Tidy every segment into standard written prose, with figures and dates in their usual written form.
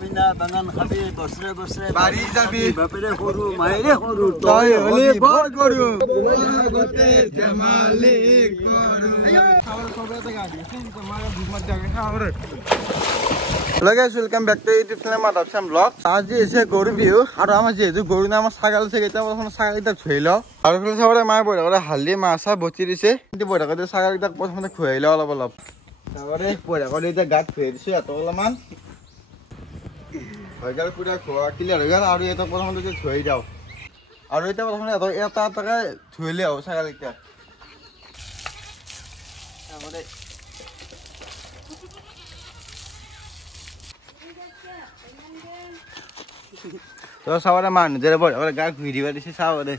বিনা বাগান খাবি বছৰে বছৰে বাঢ়ি যাবি বাপেৰে সৰু মায়েৰে সৰু তই হলি বৰ গৰু আগতে ধেমালি কৰো খাবৰ সবতে গাড়ী তোমাৰ দুমাত জাগে খাবৰ লগাইছো welcome back to YouTube channel Madhav Shyam blog আজি এসে গরু বিহু আর আমার যেহেতু গরু না আমার ছাগল আছে এটা প্রথমে ছাগল এটা ধুই লও আর ফলে সবাই মায়ে বইটা করে হালদি মাছা বচি দিছে কিন্তু বইটা করে ছাগল এটা প্রথমে খুয়াই লও অলপ অলপ তারপরে বইটা করে এটা গাত ধুই দিছে এত অলপমান হয়ে গেল পুরা খোয়া ক্লিয়ার হয়ে গেল আর এটা প্রথমে যে ধুই দাও আর এটা প্রথমে এটা এটা টাকা ধুইলে হবে ছাগল এটা তারপরে তো সবারে মানুষ যারা বড় ওরা গা ঘুরি দিবা দিছে সবারে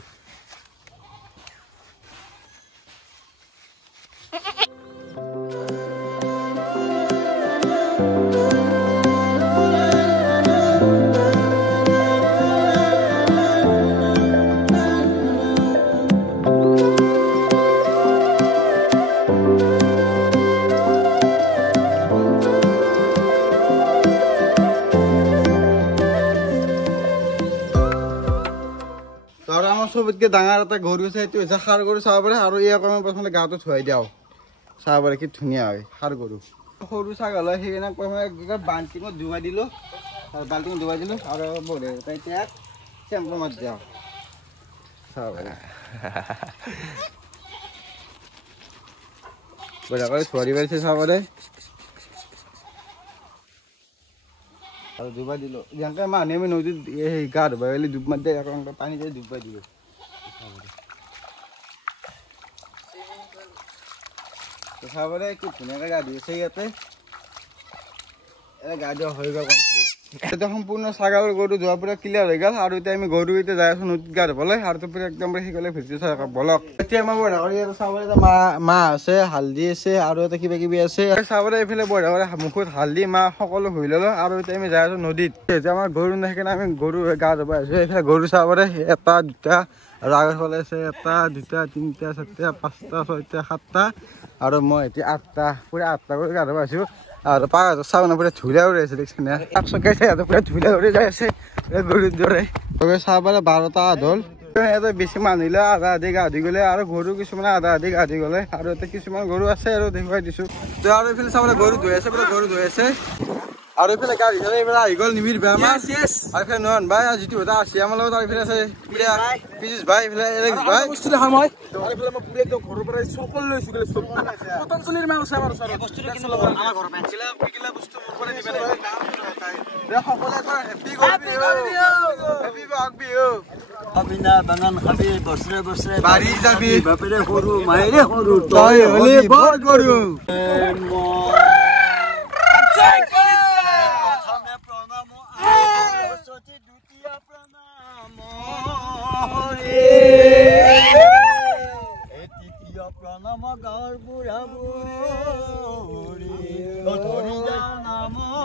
সবতকে ডাঙৰ এটা গৰু আছে এইটো হৈছে সাৰ গৰু চাব পাৰে আৰু ইয়াক আমি প্ৰথমতে গাটো ধুৱাই দিওঁ চাব পাৰে কি ধুনীয়া হয় সাৰ গৰু সৰু ছাগল হয় সেইকাৰণে প্ৰথমে বাল্টিঙত ধুৱাই দিলোঁ আৰু বাল্টিঙত ধুৱাই দিলোঁ আৰু বঢ়িয়া এতিয়া চেম্পু মাৰি দিওঁ চাব পাৰে বঢ়িয়া কৰি ধুৱাই পাৰিছে চাব পাৰে আৰু ধুৱাই দিলোঁ যেনেকৈ মানুহে আমি নদীত সেই গা ধুৱাই পেলাই ডুব মাৰি দিয়ে পানী দিয়ে ডুবাই দিলোঁ চাবলে কি ধুনীয়াকৈ গা ধুইছে ইয়াতে গা ধোৱা হৈ গ'ল কমপ্লিট এতিয়া সম্পূৰ্ণ ছাগল গৰু ধোৱা পুৰা ক্লিয়াৰ হৈ গ'ল আৰু এতিয়া আমি গৰু এতিয়া যাই আছোঁ নদীত গা ধুবলৈ আৰু পুৰা একদম শিকলে ভিডিঅ' চাই বলক এতিয়া আমাৰ বঢ়া কৰি চাবলৈ মাহ আছে হালধি আছে আৰু এটা কিবা কিবি আছে চাবলৈ এইফালে বঢ়া কৰি মুখত হালধি মাহ সকলো ধুই ল'লোঁ আৰু এতিয়া আমি যাই আছোঁ নদীত এতিয়া আমাৰ গৰু নাই সেইকাৰণে আমি গৰু গা ধুব আহিছোঁ এইফালে গৰু চাবলৈ এটা দুটা আৰু আগৰ ফালে আছে এটা দুটা তিনিটা চাৰিটা পাঁচটা ছয়টা সাতটা আৰু মই এতিয়া আঠটা পুৰা আঠটা কৰি গা ধুব আহিছোঁ আৰু পাহাৰৰ চাউনা পুৰা ধুলা উৰি আছে দেখিছে না সাপ চকাইছে সিহঁতে পুৰা ধুলা উৰি যাই আছে গৰুৰ দৰে চাহ পালে 12টা হ'ল ইয়াতে বেছি মানুহিলে আধা আধি গা ধুই গ'লে আৰু গৰু কিছুমানে আধা আধি গা ধুই গ'লে আৰু ইয়াতে কিছুমান গৰু আছে আৰু দেখুৱাই দিছোঁ তো আৰু এইফালে চাবলৈ গৰু ধুই আছে পুৰা গৰু ধুই আছে আৰু এইফালে গাড়ী চালে এইফালে আহি গ'ল নিমিৰ বেয়া মাছ আৰু এইফালে নহন ভাই যিটো এটা আছে আমাৰ লগত আৰু এইফালে আছে পিজিছ ভাই এইফালে ভাই বস্তু দেখাম মই এইফালে মই পুৰা একদম ঘৰৰ পৰা চকল লৈছোঁ গ'লে চকল পতঞ্জলিৰ মাছ আছে আমাৰ ওচৰত বস্তুটো কিনি ল'ব আমাৰ ঘৰৰ পৰা বিকিলা বস্তু মোৰ পৰা দিবা সকলোৱে হেপি বহাগ বিহু বিনা বাগান খাবি বছৰে বছৰে বাঢ়ি যাবি বাপেৰে সৰু মায়েৰে সৰু তই হলি বৰ গৰু প্ৰণাম গাঁৱৰ বুঢ়া বুঢ়ী ধৰি যা নামৰে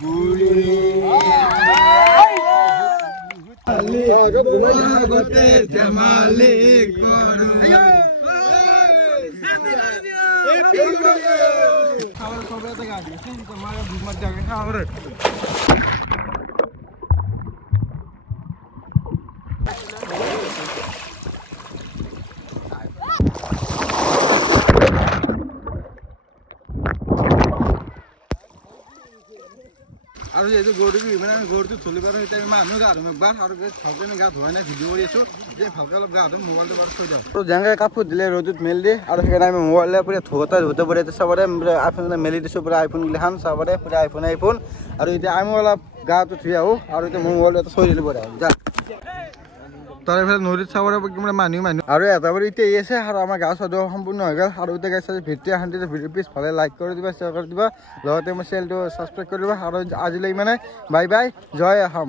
বুঢ়ী আগতে ধেমালি কৰো খাবৰ সবতে গাড়ী তোমাৰ দুমাত জাগে খাবৰ আৰু যেহেতু গৰু মানে গৰুটো চলিবাৰ সৈতে আমি মানুহ গা ধুম একবাৰ আৰু ভালকৈ আমি গা ধোৱাই নাই ভিডিঅ' কৰি আছোঁ যে ভালকৈ অলপ গা ধুম মোবাইলটো বাৰু থৈ দিওঁ আৰু যেনেকৈ কাপোৰ দিলে ৰ'দত মেলি দিয়ে আৰু সেইকাৰণে আমি মোবাইলে পুৰা ধুওঁতে পৰে চাবৰে আইফোন মেলি দিছোঁ পুৰা আইফোনগিলাখান চাবৰে পুৰা আইফোন আৰু এতিয়া আমি অলপ গাটো ধুই আহোঁ আৰু এতিয়া মোৰ মোবাইলটো এটা থৈ দিলোঁ পৰে যা তাৰ এইফালে নদীত চাবৰে মানুহ আৰু এটা বাৰু এতিয়া আছে আৰু আমাৰ গাঁও চাদৰ সম্পূৰ্ণ হৈ গ'ল আৰু এতিয়া গাইছে ভিডিঅ' শান্তিতে ভিডিঅ' পিছ ভালে লাইক কৰি দিবা শ্বেয়াৰ কৰি দিবা লগতে মোৰ চেনেলটো ছাবস্ক্ৰাইব কৰি দিবা আৰু আজিলৈ মানে বাই বাই জয় অসম।